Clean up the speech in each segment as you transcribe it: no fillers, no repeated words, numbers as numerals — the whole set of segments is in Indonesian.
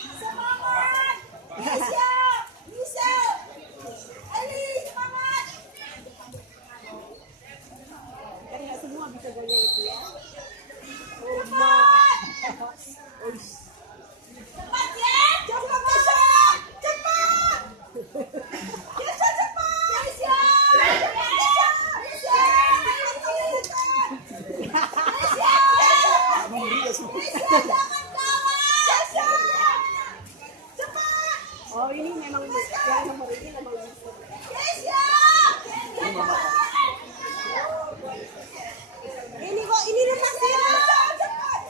Semangat! Bisa! Bisa! Ali, semangat! Kan nggak semua bisa gaya itu ya. Cepat! Cepat ya! Cepat Kesha! Cepat! Kesha cepat! Kesha! Kesha! Kesha! Kesha! Jangan kalah! Kesha! Cepat! Oh ini memang yang nomor ini memang bisa. Kesha! Ini kok ini rumah saya. Cepat!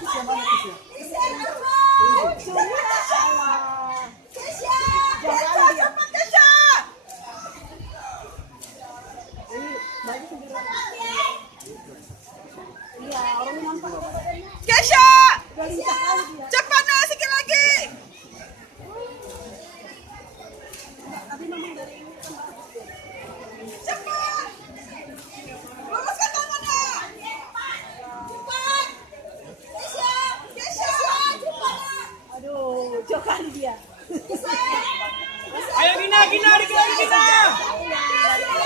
Kisah mana kisah? Kesha cepat! Sudah salah. Kesha! Kesha cepat Kesha! Ini baju sendiri. Cepat ya! Iya orang nonton. Kesha! Udah lincah kali dia. Cepat nih, sikit lagi! Tapi memang dari ini kan Cepat! Luruskan tangannya! Cepat! Kesha! Kesha! Cepat! aduh jauh kali dia. Kesha! Ayo Gina, Gina, dikejar Gina. Kesha!